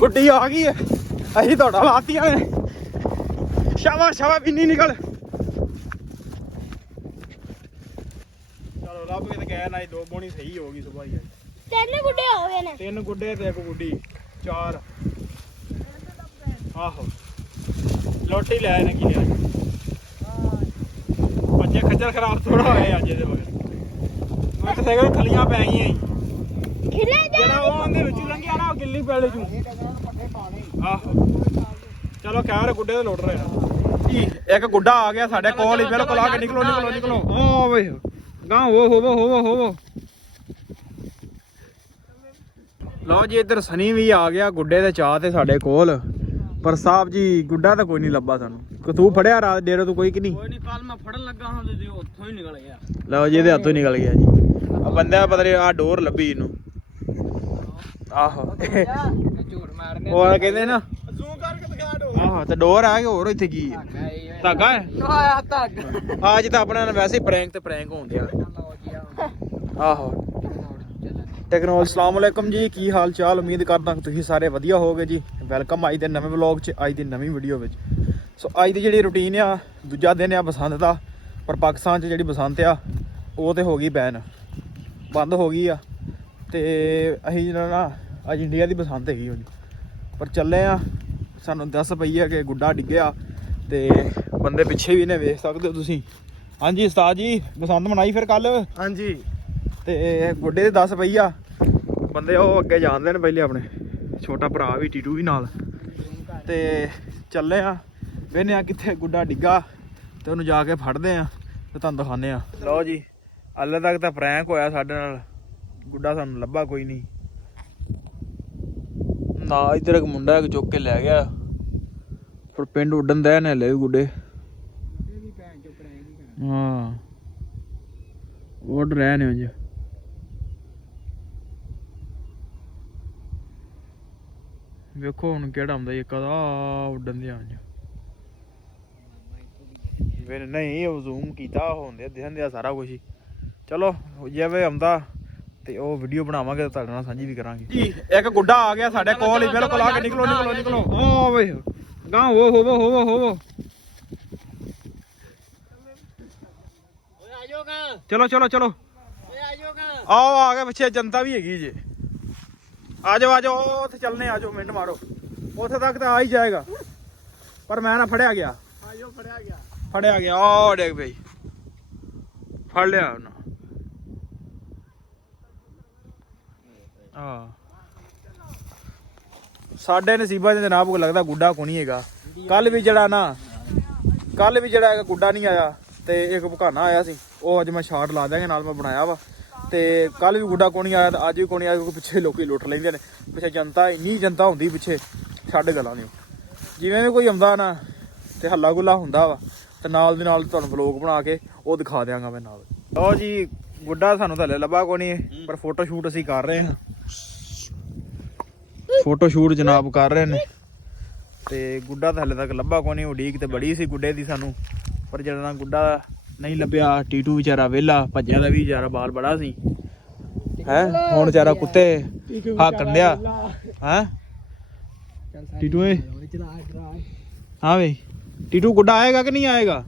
गुड्डी आ गई है अभी तो लातियां ने शावा शावा पिन्नी निकल चलो रब के गए ना दो बोनी सही होगी सुबह ही तीन गुड्डे हो गए ने तीन गुड्डे ते एक गुड्डी चार आहो लोटी ले आए ने की ले बच्चे खज्जल खराब थोड़ा होए अज दे मगर मोटरसाइकिल खलियां पै गई खिले जेड़ा वो आंदे विच लंघिया ना गिल्ली पैले चू आहो चलो खैर गुड्डे ते लोट रहे एक गुड्डा आ गया साडे कोल ही बिल्कुल आके निकलो निकलो निकलो ओ वे गां वो हो लो जी इधर सनी भी आ गया गुड्डे दे चाह ते साडे कोल पर साहब जी गुड्डा तो कोई नहीं लब्बा सानू तू फड़िया रात डेरे तो कोई कि नहीं कल मैं फड़न लगा हां ते उत्थों ही निकल गया लो जी इहदे हत्थों निकल गया जी आ बंदा पता नहीं आ डोर लब्भी इनू आहो झूठ मारने और कहंदे ना जूम करके दिखा दो आहो ते डोर आ के और इत्थे की धागा है आया तक आज तो अपने वैसे ही प्रैंक ते प्रैंक होंदे आहो टेक्नोलॉजी अस्सलाम वालेकुम जी की हाल चाल उम्मीद करदा कि तुसीं सारे वधिया होगे जी वेलकम अज दे नवें व्लॉग च अज दी नवीं वीडियो विच सो अज दी जिहड़ी रूटीन आ दूजा दिन आ बसंत दा पर पाकिस्तान च जिहड़ी बसंत आ वो तो हो गई बैन बंद हो गई आ ते असीं जिहड़ा ना अज इंडिया दी बसंत हैगी पर चले आ सानूं दस पई है कि गुड्डा डिग्गिया ते बंदे पिछे भी ने वेख सकदे हो तुसीं हाँ जी उस्ताद जी बसंत मनाई फिर कल हां जी ते गुड्डे दे 10 पई आ बंदे वो अगे जानते हैं पहले अपने छोटा भरा भी टीटू भी नाल ते चले आ वेने कित्थे गुड्डा डिग्गा ते उन्हें जाके फड़दे आ ते तुहानूं दिखाने आ लो जी अल्ले तक तो प्रैंक होया साडे नाल गुड्डा सानूं लब्भा कोई नहीं ना इधर एक मुंडा एक चुक के लै गया पर पिंड उड्डन दे ने ले गुड्डे हाँ उड़ रहे ने जी वेखो हुण केड़ा आंदा इक आ उड्डन दे अंज फिर नहीं जूम कीता होंदे दिखदे सारा कुछ ही चलो जिवें आंदा ते ओ वीडियो बनावांगे तुहाडे नाल सांझी भी करांगे जी एक गुड्डा आ गया साडे कोल ही बिल्कुल आके निकलो निकलो निकलो ओ वे गां हो चलो चलो चलो आओ आ गए पिछे जनता भी हैगी जी आ जाओ उत्थे चलने आ जाओ मिनट मारो उत्थे तक तो आ ही जाएगा पर मैं ना फड़िया गया फड़िया गया ओ देख भाई फड़ लिया उन्हें साडे नसीबा च जनाब को लगता गुड्डा को नहीं हैगा कल भी जड़ा गुड्डा नहीं आया ते एक भकाना आया सी वो अज मैं शार्ट ला देंगे नाल मैं बनाया वा ते कल भी गुड्डा को नहीं आया अज भी को नहीं आया क्योंकि पिछे लोग लुट लेंदे ने पिछे जनता इन्नी जनता होंदी पिछे छड्ड गल्लां नहीं जिवें भी कोई आंदा ना ते हल्ला गुल्ला हुंदा वा ते नाल दी नाल तुहानूं व्लॉग बना के वो दिखा देंगा मैं नाल लो जी गुड्डा सानूं तां लब्भा को नहीं पर फोटो शूट असीं कर रहे हैं फोटो शूट जनाब कर रहे हैं ते गुड्डा तां हले तक लब्भा को नहीं उडीक ते बड़ी सी गुड्डे दी सानूं पर जड़ा ना गुड्डा नहीं लभ्या टीटू बेचारा वेला भज्या दा भी बेचारा बाल बड़ा सी है हुण बेचारा कुत्ते हाकन दिया हैं टीटू हाँ भाई टीटू गुड्डा आएगा कि नहीं आएगा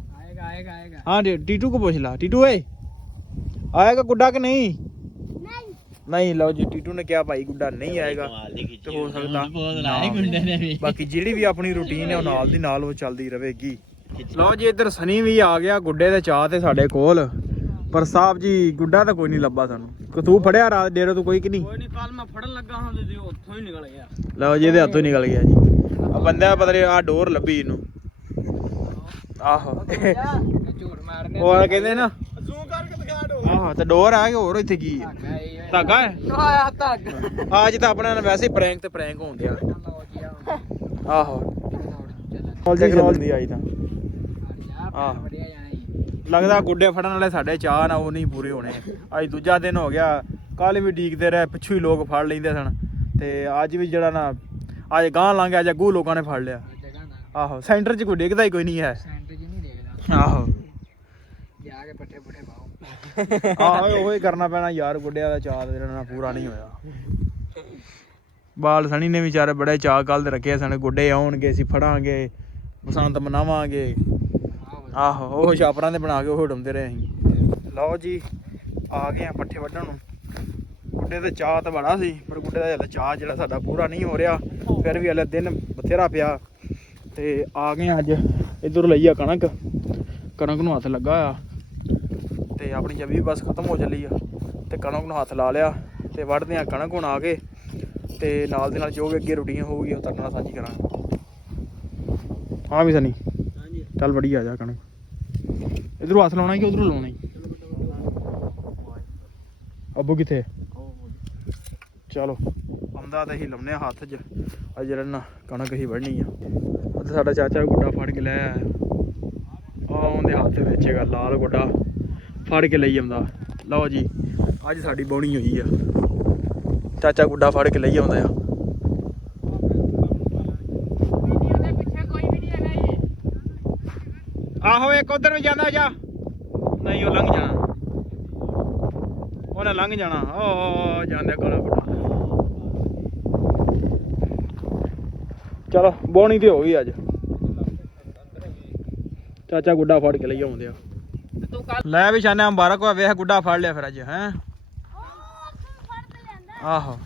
हाँ टीटू को पूछ ला टीटू आएगा गुड्डा कि नहीं नहीं लो जी टीटू ने क्या भाई गुड्डा नहीं आएगा तो हो सकता बाकी जिहड़ी भी अपनी रूटीन है नाल दी नाल वो चलदी रहेगी लो जी इधर सनी भी आ गया गुड्डे दे चाह ते साडे कोल पर साहब जी गुड्डा तो कोई नहीं लब्भा सानू तू फड़िया रात डेरे तो कोई कि नहीं कल मैं फड़न लगा हां ते उत्थों ही निकल गया लो जी इहदे हत्थों निकल गया जी आ बंदा पता नहीं आ डोर लब्भी इनू आहो झूठ मारने और कहंदे ना जूम करके दिखा दो आहो ते डोर आ के और इत्थे की धागा है आया तक आज तो अपने वैसे ही प्रैंक ते प्रैंक होंदे आ आहो टेक्नोलॉजी आई तां लगता गुड्डे फड़न वाले साढ़े चाह ना वो नहीं पूरे होने अज दूजा दिन हो गया कल भी डीकते रहे पिछू ही लोग फड़ लेंदे सन ते अज भी जड़ा ना अज गांह लंघ गया अज अगू लोगों ने फड़ लिया आहो सेंटर च कोई डिगदा ही कोई नहीं है आहो आहो ओही करना पैना यार गुड्डे दा चाह जेड़ा ना पूरा नहीं होया ਬਾਲ ਸਣੀ ਨੇ ਵਿਚਾਰੇ ਬੜੇ ਚਾਅ ਕੱਲ ਦੇ ਰੱਖੇ ਸਨ, ਗੁੱਡੇ ਆਉਣਗੇ ਅਸੀਂ ਫੜਾਂਗੇ, ਬਸੰਤ ਮਨਾਵਾਂਗੇ। ਆਹੋ ਉਹ ਛਾਪਰਾਂ ਦੇ ਬਣਾ ਕੇ ਉਹ ਉਡਾਉਂਦੇ ਰਹੇ ਅਸੀਂ। ਲਓ ਜੀ ਆ ਗਏ ਆ ਪੱਠੇ ਵੱਢਣ ਨੂੰ। ਗੁੱਡੇ ਤੇ ਚਾਅ ਤਾਂ ਬੜਾ ਸੀ, ਪਰ ਗੁੱਡੇ ਦਾ ਹਲੇ ਚਾਅ ਜਿਹੜਾ ਸਾਡਾ ਪੂਰਾ ਨਹੀਂ ਹੋ ਰਿਹਾ। ਫਿਰ ਵੀ ਹਲੇ ਦਿਨ ਬਥੇਰਾ ਪਿਆ ਤੇ ਆ ਗਏ ਅੱਜ। ਇੱਧਰ ਲਈ ਆ ਕਣਕ ਨੂੰ ਹੱਥ ਲੱਗਾ ਆ ਤੇ ਆਪਣੀ ਜਵੀ ਬਸ ਖਤਮ ਹੋ ਚੱਲੀ ਆ ਤੇ ਕਣਕ ਨੂੰ ਹੱਥ ਲਾ ਲਿਆ ਤੇ ਵੱਢਦੇ ਆ ਕਣਕ ਹੁਣ ਆ ਕੇ। ਤੇ ਨਾਲ ਦੇ ਨਾਲ ਜੋ ਵੀ ਅੱਗੇ ਰੁਟੀਨ ਹੋਊਗੀ ਉਹ ਤੁਹਾਡੇ ਨਾਲ ਸਾਂਝੀ ਕਰਾਂਗੇ। ਹਾਂ ਵੀ ਸਨੀ ਚੱਲ ਵੜੀ ਆ ਜਾ ਕਣਕ। ਇਧਰੋਂ ਹੱਥ ਲਾਉਣਾ ਕਿ ਉਧਰੋਂ ਲਾਉਣਾ? ਅੱਬੂ ਕਿੱਥੇ? ਚਲੋ ਆਉਂਦਾ ਤਾਂ ਅਸੀਂ ਲਾਉਂਦੇ ਆ ਹੱਥ 'ਚ। ਅੱਜ ਜਿਹੜਾ ਨਾ ਕਣਕ ਅਸੀਂ ਵੱਢਣੀ ਆ। ਅੱਜ ਸਾਡਾ ਚਾਚਾ ਗੁੱਡਾ ਫੜ ਕੇ ਲੈ ਆਇਆ। ਉਹਦੇ ਹੱਥ ਵਿੱਚ ਹੈਗਾ ਲਾਲ ਗੁੱਡਾ, ਫੜ ਕੇ ਲਈ ਆਉਂਦਾ। ਲਓ ਜੀ ਅੱਜ ਸਾਡੀ ਬੌਣੀ ਹੋਈ ਆ। ਚਾਚਾ ਗੁੱਡਾ ਫੜ ਕੇ ਲਈ ਆਉਂਦਾ ਆ। ਆਹੋ ਇੱਕ ਉਧਰ ਵੀ ਜਾਂਦਾ ਜਾ। ਨਹੀਂ ਉਹ ਲੰਘ ਜਾਣਾ, ਉਹਨੇ ਲੰਘ ਜਾਣਾ। ਉਹ ਜਾਂਦੇ ਕਾਲਾ ਗੁੱਡਾ। ਚਲੋ ਬੌਣੀ ਤੇ ਹੋ ਗਈ ਅੱਜ। ਚਾਚਾ ਗੁੱਡਾ ਫੜ ਕੇ ਲਈ ਆਉਂਦੇ ਆ। ਲੈ ਵੀ ਛਾਨੇ ਮੁਬਾਰਕ ਹੋਇਆ, ਵੇਖ ਗੁੱਡਾ ਫੜ ਲਿਆ ਫਿਰ ਅੱਜ। ਹੈਂ ਆਹੋ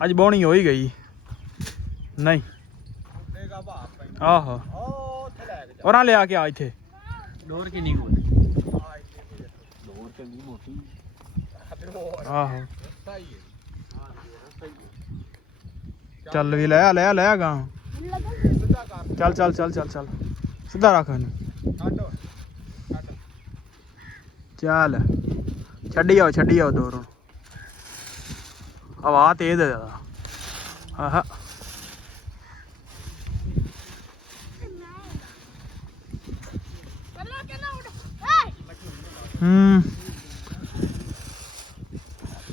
ਅੱਜ ਬੌਣੀ ਹੋ ਹੀ ਗਈ। ਨਹੀਂ ਆਹੋ ਉਹਨਾਂ ਲਿਆ ਕੇ ਆ ਇੱਥੇ। ਡੋਰ ਕਿੰਨੀ ਕੁ ਆਹੋ ਚੱਲ ਵੀ ਲੈ ਲੈ ਗਾ। ਚੱਲ ਚੱਲ ਚੱਲ ਚੱਲ ਚੱਲ ਸਿੱਧਾ ਰੱਖ ਇਹਨੂੰ। ਚੱਲ ਛੱਡੀ ਆਓ ਡੋਰ। ਹਵਾ ਤੇਜ਼ ਹੈ ਜ਼ਿਆਦਾ। ਆਹਾ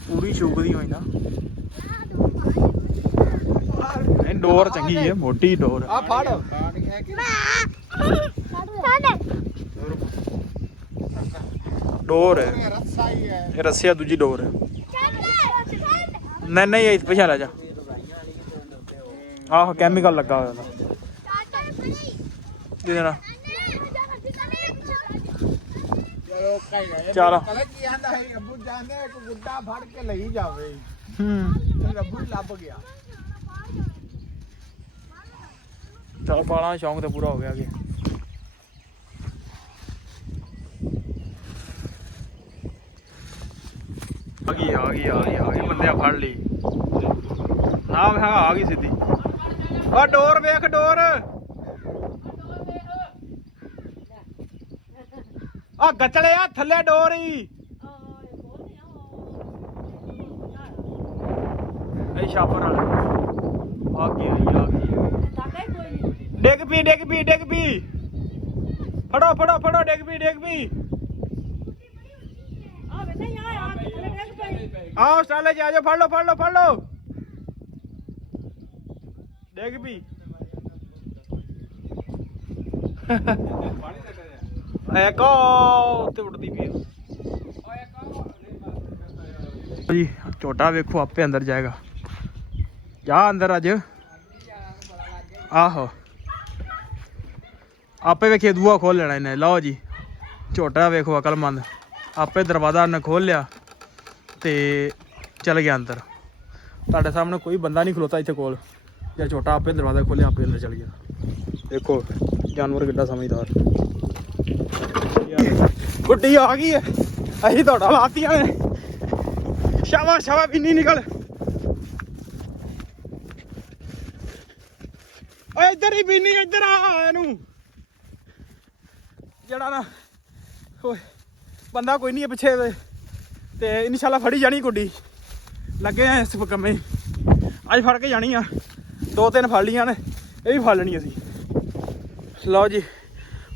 ਪੂਰੀ ਸ਼ੂਕਦੀ ਹੋਈ ਨਾ। ਨਹੀਂ ਡੋਰ ਚੰਗੀ ਹੈ, ਮੋਟੀ ਡੋਰ। ਆ ਫੜ ਡੋਰ ਹੈ ਰੱਸਾ ਹੀ ਹੈ ਇਹ, ਰੱਸਿਆ ਦੂਜੀ ਡੋਰ ਹੈ। ਨਹੀਂ ਇਹ ਪਿਛਾ ਲੈ ਜਾ। ਆਹੋ ਕੈਮੀਕਲ ਲੱਗਾ ਹੋਇਆ ਜਿਹਦੇ ਨਾਲ। ਚਲੋ ਪਤਾ ਕੀ ਆਂਦਾ ਹੈ ਅੱਬੂ ਜਾਂਦੇ ਇੱਕ ਗੁੱਡਾ ਫੜ ਕੇ ਲਈ ਜਾਵੇ। ਹੂੰ ਅੱਬੂ ਲੱਭ ਗਿਆ। ਚਲ ਪਾਲਾਂ ਸ਼ੌਂਕ ਤੇ ਪੂਰਾ ਹੋ ਗਿਆ ਕਿ ਆ ਗਈ ਬੰਦਿਆ ਫੜ ਲਈ ਨਾ। ਹੈਗਾ ਆ ਗਈ ਸਿੱਧੀ। ਆ ਡੋਰ ਵੇਖ ਡੋਰ। ਆ ਗਚੜਿਆ ਥੱਲੇ ਡੋਰ ਹੀ। ਇਹ ਛਾਪਰ ਵਾਲਾ ਆ ਗਈ। ਡਿੱਗ ਪੀ ਫੜੋ ਡਿੱਗ ਪੀ। ਆਓ ਸਟਾਲੇ ਚ ਆ ਜਾਓ, ਫੜ ਲਓ। ਡਿੱਗ ਪੀ। ਇੱਕ ਉੱਤੇ ਉੱਡਦੀ ਪਈ ਜੀ। ਝੋਟਾ ਵੇਖੋ ਆਪੇ ਅੰਦਰ ਜਾਏਗਾ। ਜਾ ਅੰਦਰ ਅੱਜ। ਆਹੋ ਆਪੇ ਵੇਖੇ ਦੂਆ ਖੋਲ ਲੈਣਾ ਇਹਨੇ। ਲਓ ਜੀ ਝੋਟਾ ਵੇਖੋ ਅਕਲਮੰਦ, ਆਪੇ ਦਰਵਾਜ਼ਾ ਨੇ ਖੋਲ ਲਿਆ ਤੇ ਚਲ ਗਿਆ ਅੰਦਰ। ਤੁਹਾਡੇ ਸਾਹਮਣੇ ਕੋਈ ਬੰਦਾ ਨਹੀਂ ਖਲੋਤਾ ਇੱਥੇ ਕੋਲ। ਜਾਂ ਛੋਟਾ ਆਪੇ ਦਰਵਾਜ਼ਾ ਖੋਲਿਆ ਆਪੇ ਅੰਦਰ ਚਲ ਗਿਆ। ਦੇਖੋ ਜਾਨਵਰ ਕਿੱਡਾ ਸਮਝਦਾਰ। ਗੁੱਡੀ ਆ ਗਈ ਹੈ, ਅਸੀਂ ਤੁਹਾਡਾ ਲਾਤੀਆਂ ਨੇ। ਸ਼ਾਵਾ ਪਿੰਨੀ ਨਿਕਲ। ਓਏ ਇੱਧਰ ਹੀ ਪਿੰਨੀ, ਇੱਧਰ ਆ। ਇਹਨੂੰ ਜਿਹੜਾ ਨਾ ਓਏ ਬੰਦਾ ਕੋਈ ਨਹੀਂ ਹੈ ਪਿੱਛੇ ਤੇ ਇਨਸ਼ਾਅੱਲਾ ਫੜੀ ਜਾਣੀ ਗੁੱਡੀ। ਲੱਗੇ ਆ ਇਸ ਕੰਮੇ ਅੱਜ ਫੜ ਕੇ ਜਾਣੀ ਆ। 2-3 ਫੜ ਲੀਆਂ ਨੇ, ਇਹ ਵੀ ਫੜ ਲੈਣੀ ਅਸੀਂ। ਲਓ ਜੀ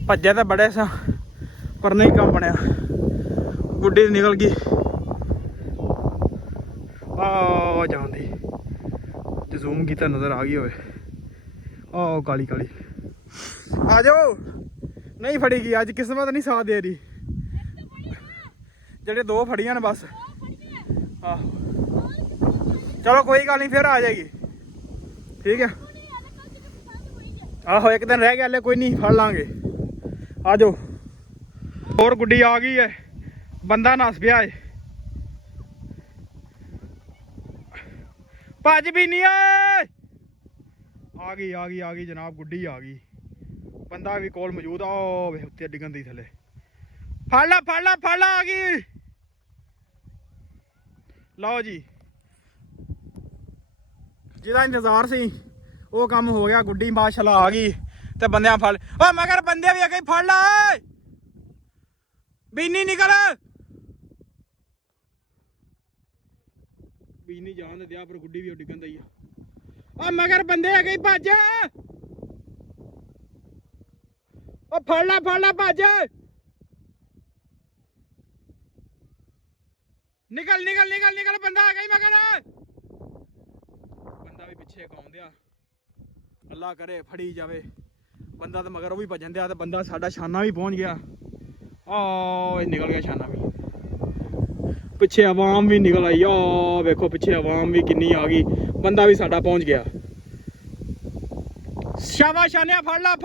ਭੱਜਿਆ ਤਾਂ ਬੜੇ ਸਾਂ ਪਰ ਨਹੀਂ ਕੰਮ ਬਣਿਆ। ਗੁੱਡੀ ਨਿਕਲ ਗਈ। ਆ ਜਾਂਦੀ ਜੇ ਜ਼ੂਮ ਕੀਤਾ ਨਜ਼ਰ ਆ ਗਈ ਹੋਵੇ। ਆਹ ਕਾਲੀ ਆ ਜਾਓ। ਨਹੀਂ ਫੜੀ ਗਈ ਅੱਜ, ਕਿਸਮਤ ਨਹੀਂ ਸਾਥ ਦੇ ਰਹੀ। ਜਿਹੜੇ 2 ਫੜੀਆਂ ਨੇ ਬਸ। ਆਹੋ ਚਲੋ ਕੋਈ ਗੱਲ ਨਹੀਂ, ਫਿਰ ਆ ਜਾਏਗੀ। ਠੀਕ ਹੈ, ਆਹੋ ਇੱਕ ਦਿਨ ਰਹਿ ਗਿਆ ਹਲੇ, ਕੋਈ ਨਹੀਂ ਫੜ ਲਾਂਗੇ। ਆ ਜਾਓ। ਹੋਰ ਗੁੱਡੀ ਆ ਗਈ ਹੈ, ਬੰਦਾ ਨੱਸ ਪਿਆ ਏ। ਭੱਜ ਵੀ ਨਹੀਂ ਓਏ। ਆ ਗਈ ਜਨਾਬ, ਗੁੱਡੀ ਆ ਗਈ। ਬੰਦਾ ਵੀ ਕੋਲ ਮੌਜੂਦ ਆ। ਉਹ ਵੇ ਉੱਤੇ ਡਿੱਗਣ ਦੀ ਥੱਲੇ। ਫੜ ਲਾ ਆ ਗਈ। ਲਓ ਜੀ, ਜਿਹਦਾ ਇੰਤਜ਼ਾਰ ਸੀ ਉਹ ਕੰਮ ਹੋ ਗਿਆ। ਗੁੱਡੀ ਮਾਸ਼ਾਅੱਲਾ ਆ ਗਈ ਤੇ ਬੰਦਿਆਂ ਫੜ। ਓ ਮਗਰ ਬੰਦੇ ਵੀ ਅੱਗੇ ਫੜ ਲਾ ਓਏ। ਬੀਨੀ ਨਿਕਲ। ਬੀਨੀ ਜਾਣ ਦੇ ਦਿਆ, ਪਰ ਗੁੱਡੀ ਵੀ ਡਿੱਗਣ ਦਈ ਆ। ਓ ਮਗਰ ਬੰਦੇ ਅੱਗੇ ਭੱਜ। ਓ ਫੜ ਲਾ ਭੱਜ। ਨਿਕਲ ਬੰਦਾ ਆ ਗਈ ਮਗਰ। ਬੰਦਾ ਵੀ ਪਿੱਛੇ ਕਾਉਂਦਿਆ। ਅੱਲਾ ਕਰੇ ਫੜੀ ਜਾਵੇ ਬੰਦਾ, ਤੇ ਮਗਰ ਉਹ ਵੀ ਭੱਜਣ ਦਿਆ। ਤੇ ਬੰਦਾ ਸਾਡਾ ਛਾਨਾ ਵੀ ਪਹੁੰਚ ਗਿਆ। ਆ ਨਿਕਲ ਗਿਆ ਛਾਨਾ ਵੀ। ਪਿੱਛੇ ਆਵਾਮ ਵੀ ਨਿਕਲ ਆਈ। ਆ ਵੇਖੋ ਪਿੱਛੇ ਆਵਾਮ ਵੀ ਕਿੰਨੀ ਆ ਗਈ। ਬੰਦਾ ਵੀ ਸਾਡਾ ਪਹੁੰਚ ਗਿਆ। ਸ਼ਾਬਾਸ਼ ਛਾਨਿਆ, ਫੜ ਲਾ।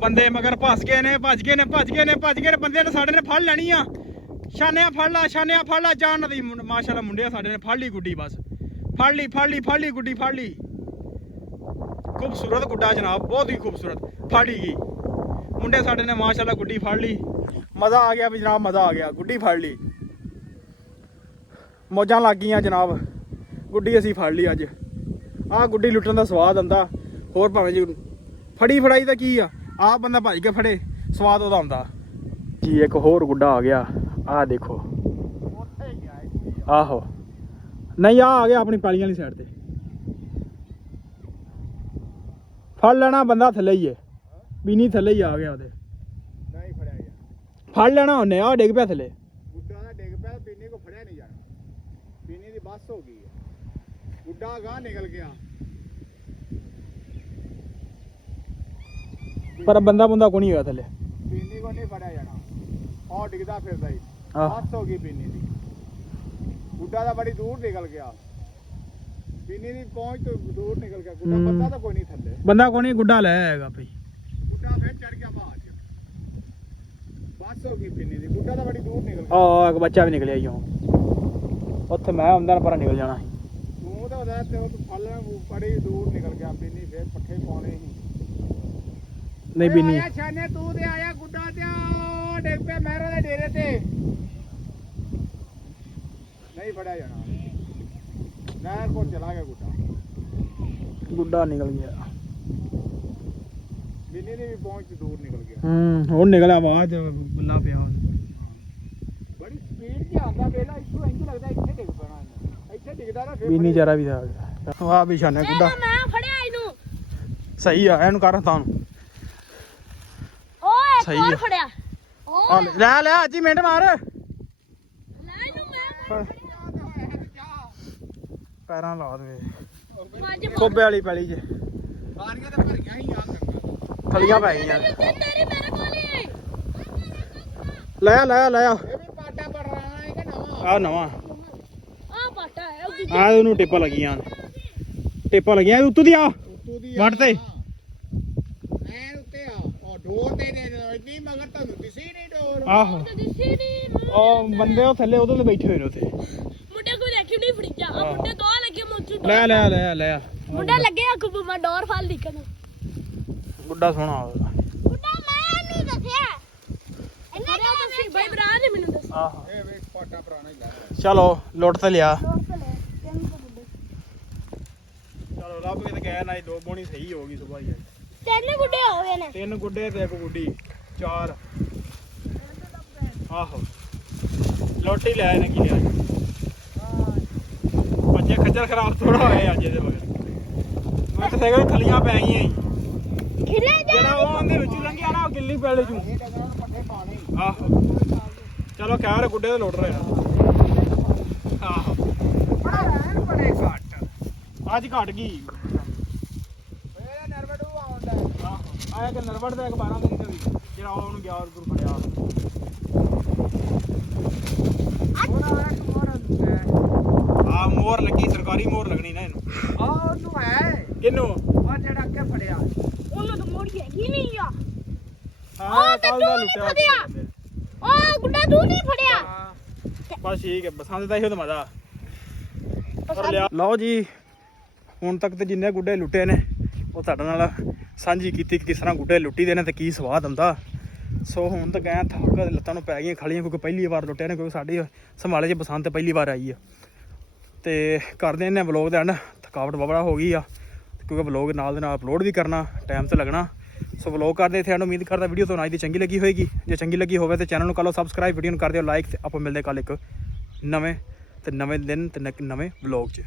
ਬੰਦੇ ਮਗਰ ਭੱਜ ਗਏ ਨੇ। ਬੰਦੇ ਨੇ ਸਾਡੇ ਨੇ ਫੜ ਲੈਣੀ ਆ। ਛਾਨਿਆ ਫੜ ਲਾ ਜਾਨ ਦੀ। ਮਾਸ਼ਾਅੱਲਾ ਮੁੰਡੇ ਸਾਡੇ ਨੇ ਫੜ ਲਈ ਗੁੱਡੀ। ਬਸ ਫੜ ਲਈ ਗੁੱਡੀ ਫੜ ਲਈ। ਖੂਬਸੂਰਤ ਗੁੱਡਾ ਜਨਾਬ, ਬਹੁਤ ਹੀ ਖੂਬਸੂਰਤ। ਫੜ ਹੀ ਗਈ ਮੁੰਡੇ ਸਾਡੇ ਨੇ ਮਾਸ਼ਾਅੱਲਾ, ਗੁੱਡੀ ਫੜ ਲਈ। ਮਜ਼ਾ ਆ ਗਿਆ ਵੀ ਜਨਾਬ, ਮਜ਼ਾ ਆ ਗਿਆ। ਗੁੱਡੀ ਫੜ ਲਈ, ਮੌਜਾਂ ਲੱਗ ਗਈਆਂ ਜਨਾਬ। ਗੁੱਡੀ ਅਸੀਂ ਫੜ ਲਈ ਅੱਜ। ਆਹ ਗੁੱਡੀ ਲੁੱਟਣ ਦਾ ਸਵਾਦ ਆਉਂਦਾ। ਹੋਰ ਭਾਵੇਂ ਜੀ ਫੜਾਈ ਤਾਂ ਕੀ ਆ, ਆਹ ਬੰਦਾ ਭੱਜ ਕੇ ਫੜੇ, ਸਵਾਦ ਉਹਦਾ ਆਉਂਦਾ ਜੀ। ਇੱਕ ਹੋਰ ਗੁੱਡਾ ਆ ਗਿਆ। ਆਹ ਦੇਖੋ। ਆਹੋ ਨਹੀਂ, ਆ ਗਿਆ ਆਪਣੀ ਪੈਲੀਆਂ ਵਾਲੀ ਸਾਈਡ ਤੇ। ਫੜ ਲੈਣਾ ਬੰਦਾ, ਥੱਲੇ ਹੀ ਹੈ। ਬੀਨੀ ਥੱਲੇ ਹੀ ਆ ਗਿਆ ਉਹਦੇ। ਨਹੀਂ ਫੜਿਆ ਗਿਆ। ਫੜ ਲੈਣਾ ਉਹਨੇ। ਆ ਡਿੱਗ ਪਿਆ ਥੱਲੇ। ਗੁੱਡਾ ਦਾ ਡਿੱਗ ਪਿਆ, ਬੀਨੀ ਕੋ ਫੜਿਆ ਨਹੀਂ ਜਾਣਾ। ਬੀਨੀ ਦੀ ਬੱਸ ਹੋ ਗਈ ਹੈ। ਗੁੱਡਾ ਗਾਂ ਨਿਕਲ ਗਿਆ। ਪਰ ਬੰਦਾ ਕੋਈ ਨਹੀਂ ਹੋਇਆ ਥੱਲੇ। ਬੀਨੀ ਕੋ ਨਹੀਂ ਫੜਿਆ ਜਾਣਾ। ਉਹ ਡਿੱਗਦਾ ਫਿਰਦਾ ਹੀ। ਆਹ। ਬੱਸ ਹੋ ਗਈ ਬੀਨੀ ਦੀ। ਗੁੱਡਾ ਦਾ ਬੜੀ ਦੂਰ ਨਿਕਲ ਗਿਆ। ਬੀਨੀ ਦੀ ਪਹੁੰਚ ਤੋਂ ਦੂਰ ਨਿਕਲ ਗਿਆ ਗੁੱਡਾ। ਬੰਦਾ ਤਾਂ ਕੋਈ ਨਹੀਂ ਥੱਲੇ। ਬੰਦਾ ਕੋਈ ਨਹੀਂ, ਗੁੱਡਾ ਲੈ ਆਏਗਾ ਭਾਈ। ਗੁੱਡਾ ਫਿਰ ਚੜ ਗਿਆ ਬਾਹਰ। ਬੱਸ ਹੋ ਗਈ ਬੀਨੀ ਦੀ। ਗੁੱਡਾ ਤਾਂ ਬੜੀ ਦੂਰ ਨਿਕਲ ਗਿਆ। ਆ ਇੱਕ ਬੱਚਾ ਵੀ ਨਿਕਲਿਆ ਹੀ ਉੱਥੇ। ਮੈਂ ਹੁੰਦਾ ਪਰ ਨਿਕਲ ਜਾਣਾ ਸੀ। ਤੂੰ ਤਾਂ ਉਹਦਾ ਤੇ ਉਹ ਫਲ ਬੜੀ ਦੂਰ ਨਿਕਲ ਗਿਆ। ਬੀਨੀ ਫਿਰ ਪੱਠੇ ਪਾਉਣੇ ਸੀ। ਨਹੀਂ ਬੀਨੀ ਆਇਆ ਛਾਨੇ, ਤੂੰ ਤੇ ਆਇਆ ਗੁੱਡਾ ਤੇ ਉਹ ਡਿੱਗ ਪਿਆ ਮਹਿਰੋਂ ਦੇ ਡੇਰੇ ਤੇ। ਨਹੀਂ ਫੜਿਆ ਜਾਣਾ। ਨਹਿਰ ਕੋਲ ਚਲਾ ਗਿਆ ਗੁੱਡਾ ਨਿਕਲ ਗਿਆ। ਬੀਨੀ ਦੀ ਵੀ ਪਹੁੰਚ ਦੂਰ ਨਿਕਲ ਗਿਆ। ਹੁਣ ਨਿਕਲਿਆ ਆਵਾਜ਼ ਗੁੱਲਾ ਪਿਆ। ਬੜੀ ਸਪੀਡ 'ਚ ਆਉਂਦਾ ਪਹਿਲਾਂ। ਇੱਥੋਂ ਇੰਜ ਲੱਗਦਾ ਇੱਥੇ ਡਿੱਗ ਪੈਣਾ ਇਹਨੇ। ਇੱਥੇ ਡਿੱਗਦਾ ਨਾ ਫਿਰ ਬੀਨੀ ਜਰਾ ਵੀ ਆ ਗਿਆ। ਆ ਵੀ ਛਾਨਿਆ ਗੁੱਡਾ। ਮੈਂ ਫੜਿਆ ਇਹਨੂੰ। ਸਹੀ ਆ, ਇਹਨੂੰ ਕਰ ਤਾਂ ਓਏ ਸਹੀ ਕੋਲ ਆ। ਫੜਿਆ। ਆ ਲੈ ਅੱਜ ਹੀ ਮਿੰਟ ਮਾਰ। ਲੈ ਇਹਨੂੰ ਮੈਂ ਪੈਰਾਂ ਲਾ ਦੇ ਪੰਜ ਕੋਬੇ ਵਾਲੀ ਪੈਲੀ 'ਚ ਬਾਰੀਆਂ ਤਾਂ ਭਰੀਆਂ ਹੀ ਆ ਗੰਗਾ। ਥਲੀਆਂ ਪੈ ਗਈਆਂ। ਤੇਰੀ ਮੇਰੇ ਕੋਲ ਹੀ। ਲੈ ਇਹ ਵੀ ਪਾਟਾ ਪੜਾਣਾ ਹੈ ਕਿ ਨਵਾਂ? ਆ ਨਵਾਂ। ਆ ਪਾਟਾ ਹੈ ਉਹ ਦੂਜੀ। ਆ ਉਹਨੂੰ ਟੇਪਾਂ ਲੱਗੀਆਂ ਉੱਤੋਂ ਦੀ ਆ ਉੱਤੋਂ ਦੀ ਵੱਟ ਤੇ। ਐ ਉੱਤੇ ਆ। ਉਹ ਡੋਰ ਤੇ ਇੰਨੀ ਮਗਰ ਤੁਹਾਨੂੰ ਦਿਸੀ ਨਹੀਂ ਡੋਰ। ਆਹੋ ਦਿਸੀ ਨਹੀਂ। ਉਹ ਬੰਦੇ ਉਹ ਥੱਲੇ ਉਹਦੇ ਤੇ ਬੈਠੇ ਹੋਏ ਨੇ ਉੱਥੇ। ਮੁੰਡੇ ਕੋਈ ਦੇਖੀ ਨਹੀਂ ਫੜੀਜਾ। ਆ ਮੁੰਡੇ ਦੋ ਲੱਗੇ ਮੋਚੂ। ਲੈ ਮੁੰਡਾ ਲੱਗੇ ਆ ਕੁੱਬੂ ਮੈਂ ਡੋਰ ਫਲ ਦਿਖਣਾ। ਗੁੱਡਾ ਸੋਹਣਾ ਉਹਦਾ। ਮੁੰਡਾ ਮੈਂ ਨਹੀਂ ਦੱਸਿਆ। ਇਹਨੇ ਕਿਹਾ ਦੱਸੀ ਬਾਈ ਭਰਾ ਨੇ ਮੈਨੂੰ ਦੱਸਿਆ। ਆਹੋ ਇਹ ਵੇਖ ਪਾਟਾ ਪੁਰਾਣਾ ਹੀ ਲੱਗ ਚਲੋ ਲੁੱਟ ਤੇ ਲਿਆ। ਡੋਰ ਤੇ ਲੈ ਤਿੰਨ ਤੋਂ ਗੁੱਡੇ। ਚਲੋ ਲੱਭ ਕੇ ਤੇ ਗਏ ਨਾ। ਦੋ ਬੋਣੀ ਸਹੀ ਹੋ ਗਈ ਸੁਬਾਹ ਹੀ। ਤਿੰਨ ਗੁੱਡੇ ਹੋ ਗਏ ਨੇ। 3 ਗੁੱਡੇ ਤੇ 1 ਗੁੱਡੀ 4। ਆਹੋ ਲੋਟੀ ਲੈ ਨੇ ਕੀ ਲਿਆ। ਬੱਚੇ ਖੱਜਲ ਖਰਾਬ ਥੋੜਾ ਹੋਏ ਅੱਜ ਇਹਦੇ ਮਗਰ। ਮੈਂ ਤਾਂ ਕਹਿੰਦਾ ਥਲੀਆਂ ਪੈ ਗਈਆਂ ਸੀ। ਖਿਲੇ ਜਾ। ਜਿਹੜਾ ਉਹ ਉਹਦੇ ਵਿੱਚੋਂ ਲੰਘਿਆ ਨਾ, ਉਹ ਗਿੱਲੀ ਪੈਲੇ ਚੋਂ। ਇਹ ਡੰਗਰਾਂ ਨੂੰ ਪੱਠੇ ਪਾਣੇ। ਆਹੋ ਚਲੋ ਖੈਰ ਗੁੱਡੇ ਤੇ ਲੁੱਟ ਰਹੇ ਆ। ਆਹੋ ਬੜੇ ਘੱਟ। ਅੱਜ ਘਟ ਗਈ। ਇਹ ਨਰਵੜੂ ਆਉਂਦਾ। ਆਹੋ ਆਇਆ ਕਿ ਨਰਵੜ ਦਾ 12 ਦਿਨ ਤੇ ਵੀ ਜਿਹੜਾ ਉਹਨੂੰ ਗਿਆ ਔਰ ਗੁਰ ਫੜਿਆ। ਆ ਮੋਹਰ ਲੱਗੀ ਸਰਕਾਰੀ ਮੋਹਰ ਲੱਗਣੀ ਨਾ ਇਹਨੂੰ ਉਹਨੂੰ ਹੈ ਕਿਹਨੂੰ ਉਹ ਜਿਹੜਾ ਅੱਗੇ ਫੜਿਆ ਉਹਨੂੰ ਤਾਂ ਮੋੜੀ ਹੈਗੀ ਨਹੀਂ ਆ ਹਾਂ ਤੇ ਕੱਲ ਦਾ ਤੂੰ ਨੀ ਲੁੱਟਿਆ ਫੜਿਆ। ਉਹ ਗੁੱਡਾ ਤੂੰ ਨਹੀਂ ਫੜਿਆ ਬਸ ਠੀਕ ਹੈ ਬਸੰਤ ਦਾ ਇਹੋ ਤਾਂ ਮਜ਼ਾ ਪਰ ਲਿਆ ਲਓ ਜੀ ਹੁਣ ਤੱਕ ਤੇ ਜਿੰਨੇ ਗੁੱਡੇ ਲੁੱਟੇ ਨੇ ਉਹ ਤੁਹਾਡੇ ਨਾਲ ਸਾਂਝੀ ਕੀਤੀ ਕਿ ਕਿਸ ਤਰ੍ਹਾਂ ਗੁੱਡੇ ਲੁੱਟੀ ਦੇ ਨੇ ਤੇ ਕੀ ਸਵਾਦ ਹੁੰਦਾ। ਸੋ ਹੁਣ ਤਾਂ ਗਏ ਥੱਕ ਲੱਤਾਂ ਨੂੰ ਪੈ ਗਈਆਂ ਖਲੀਆਂ ਕਿਉਂਕਿ ਪਹਿਲੀ ਵਾਰ ਲੁੱਟਿਆ ਨੇ ਕਿਉਂਕਿ ਸਾਡੀ ਸੰਭਾਲੇ 'ਚ ਬਸੰਤ ਪਹਿਲੀ ਵਾਰ ਆਈ ਆ ਤੇ ਕਰਦੇ ਨੇ ਵਲੋਗ ਦੇ ਐਂਡ ਥਕਾਵਟ ਬੜਾ ਹੋ ਗਈ ਆ ਕਿਉਂਕਿ ਵਲੋਗ ਨਾਲ ਦੇ ਨਾਲ ਅਪਲੋਡ ਵੀ ਕਰਨਾ ਟਾਈਮ ਤੇ ਲੱਗਣਾ। ਸੋ ਵਲੋਗ ਕਰਦੇ ਇੱਥੇ ਉਮੀਦ ਕਰਦਾ ਵੀਡੀਓ ਤੁਹਾਨੂੰ ਅੱਜ ਦੀ ਚੰਗੀ ਲੱਗੀ ਹੋਏਗੀ ਜੇ ਚੰਗੀ ਲੱਗੀ ਹੋਵੇ ਤੇ ਚੈਨਲ ਨੂੰ ਕਰ ਲਓ ਸਬਸਕ੍ਰਾਈਬ ਵੀਡੀਓ ਨੂੰ ਕਰ ਦਿਓ ਲਾਈਕ ਤੇ ਆਪਾਂ ਮਿਲਦੇ ਕੱਲ ਇੱਕ ਨਵੇਂ ਦਿਨ ਤੇ ਨਵੇਂ ਵਲੋਗ 'ਚ।